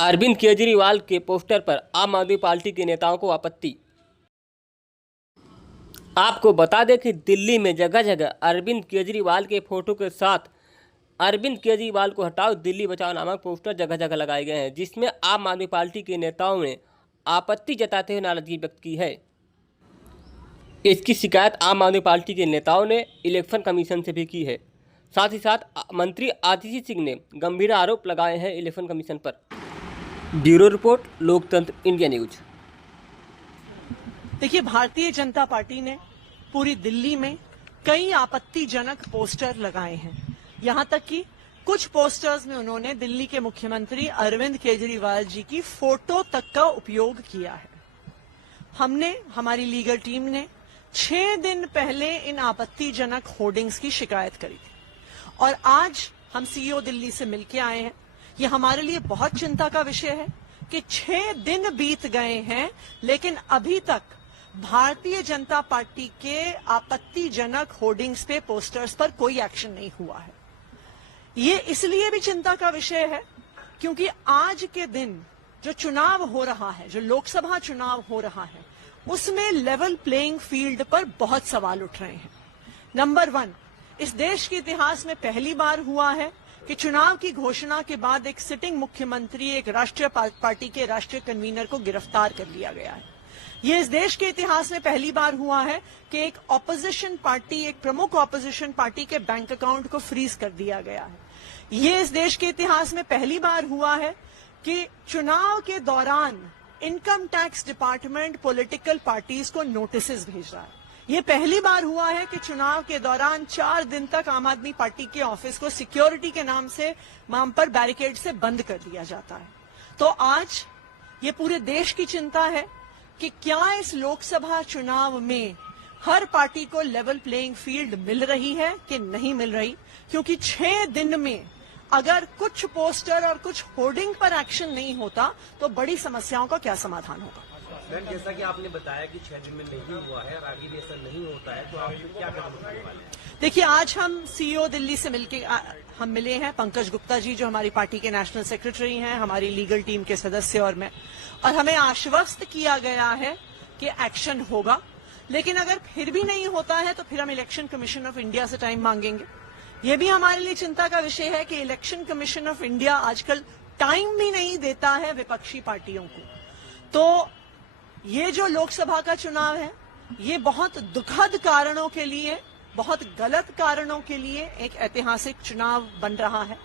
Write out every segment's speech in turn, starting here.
अरविंद केजरीवाल के पोस्टर पर आम आदमी पार्टी के नेताओं को आपत्ति। आपको बता दें कि दिल्ली में जगह जगह अरविंद केजरीवाल के फोटो के साथ अरविंद केजरीवाल को हटाओ दिल्ली बचाओ नामक पोस्टर जगह जगह लगाए गए हैं, जिसमें आम आदमी पार्टी के नेताओं ने आपत्ति जताते हुए नाराजगी व्यक्त की है। इसकी शिकायत आम आदमी पार्टी के नेताओं ने इलेक्शन कमीशन से भी की है। साथ ही साथ मंत्री आतिशी सिंह ने गंभीर आरोप लगाए हैं इलेक्शन कमीशन पर। ब्यूरो रिपोर्ट, लोकतंत्र इंडिया न्यूज। देखिए, भारतीय जनता पार्टी ने पूरी दिल्ली में कई आपत्तिजनक पोस्टर लगाए हैं। यहां तक कि कुछ पोस्टर्स में उन्होंने दिल्ली के मुख्यमंत्री अरविंद केजरीवाल जी की फोटो तक का उपयोग किया है। हमारी लीगल टीम ने 6 दिन पहले इन आपत्तिजनक होर्डिंग्स की शिकायत करी थी और आज हम सीईओ दिल्ली से मिलकर आए हैं। ये हमारे लिए बहुत चिंता का विषय है कि 6 दिन बीत गए हैं लेकिन अभी तक भारतीय जनता पार्टी के आपत्तिजनक होर्डिंग्स पे, पोस्टर्स पर कोई एक्शन नहीं हुआ है। ये इसलिए भी चिंता का विषय है क्योंकि आज के दिन जो चुनाव हो रहा है, जो लोकसभा चुनाव हो रहा है, उसमें लेवल प्लेइंग फील्ड पर बहुत सवाल उठ रहे हैं। नंबर 1, इस देश के इतिहास में पहली बार हुआ है कि चुनाव की घोषणा के बाद एक सिटिंग मुख्यमंत्री, एक राष्ट्रीय पार्टी के राष्ट्रीय कन्वीनर को गिरफ्तार कर लिया गया है। ये इस देश के इतिहास में पहली बार हुआ है कि एक ऑपोजिशन पार्टी, एक प्रमुख ऑपोजिशन पार्टी के बैंक अकाउंट को फ्रीज कर दिया गया है। ये इस देश के इतिहास में पहली बार हुआ है कि चुनाव के दौरान income tax department political parties को नोटिसेस भेज रहा है। ये पहली बार हुआ है कि चुनाव के दौरान 4 दिन तक आम आदमी पार्टी के ऑफिस को सिक्योरिटी के नाम पर बैरिकेड से बंद कर दिया जाता है। तो आज ये पूरे देश की चिंता है कि क्या इस लोकसभा चुनाव में हर पार्टी को लेवल प्लेइंग फील्ड मिल रही है कि नहीं मिल रही, क्योंकि 6 दिन में अगर कुछ पोस्टर और कुछ होर्डिंग पर एक्शन नहीं होता तो बड़ी समस्याओं का क्या समाधान होगा। मैम, जैसा कि आपने बताया कि 6 दिन में नहीं हुआ है और आगे भी ऐसा नहीं होता है, तो आप क्या कदम उठाने वाले हैं? देखिए, आज हम सीईओ दिल्ली से हम मिले हैं। पंकज गुप्ता जी जो हमारी पार्टी के नेशनल सेक्रेटरी हैं, हमारी लीगल टीम के सदस्य और मैं, और हमें आश्वस्त किया गया है कि एक्शन होगा। लेकिन अगर फिर भी नहीं होता है तो फिर हम इलेक्शन कमीशन ऑफ इंडिया से टाइम मांगेंगे। ये भी हमारे लिए चिंता का विषय है कि इलेक्शन कमीशन ऑफ इंडिया आजकल टाइम भी नहीं देता है विपक्षी पार्टियों को। तो ये जो लोकसभा का चुनाव है, ये बहुत दुखद कारणों के लिए, बहुत गलत कारणों के लिए एक ऐतिहासिक चुनाव बन रहा है।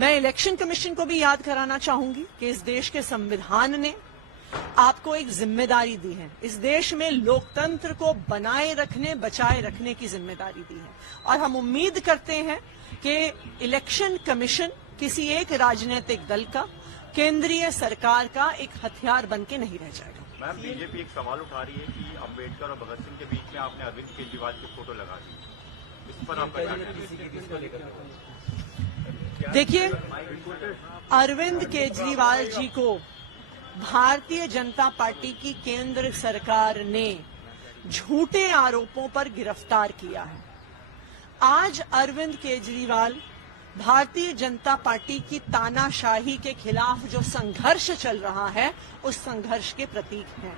मैं इलेक्शन कमीशन को भी याद कराना चाहूंगी कि इस देश के संविधान ने आपको एक जिम्मेदारी दी है। इस देश में लोकतंत्र को बनाए रखने, बचाए रखने की जिम्मेदारी दी है और हम उम्मीद करते हैं कि इलेक्शन कमीशन किसी एक राजनीतिक दल का, केंद्रीय सरकार का एक हथियार बन के नहीं रह जाएगा। मैम, बीजेपी एक सवाल उठा रही है कि अम्बेडकर और भगत सिंह के बीच में आपने अरविंद केजरीवाल की फोटो लगा दी, इस पर आपका क्या कहना है? देखिए, अरविंद केजरीवाल जी को भारतीय जनता पार्टी की केंद्र सरकार ने झूठे आरोपों पर गिरफ्तार किया है। आज अरविंद केजरीवाल भारतीय जनता पार्टी की तानाशाही के खिलाफ जो संघर्ष चल रहा है, उस संघर्ष के प्रतीक हैं।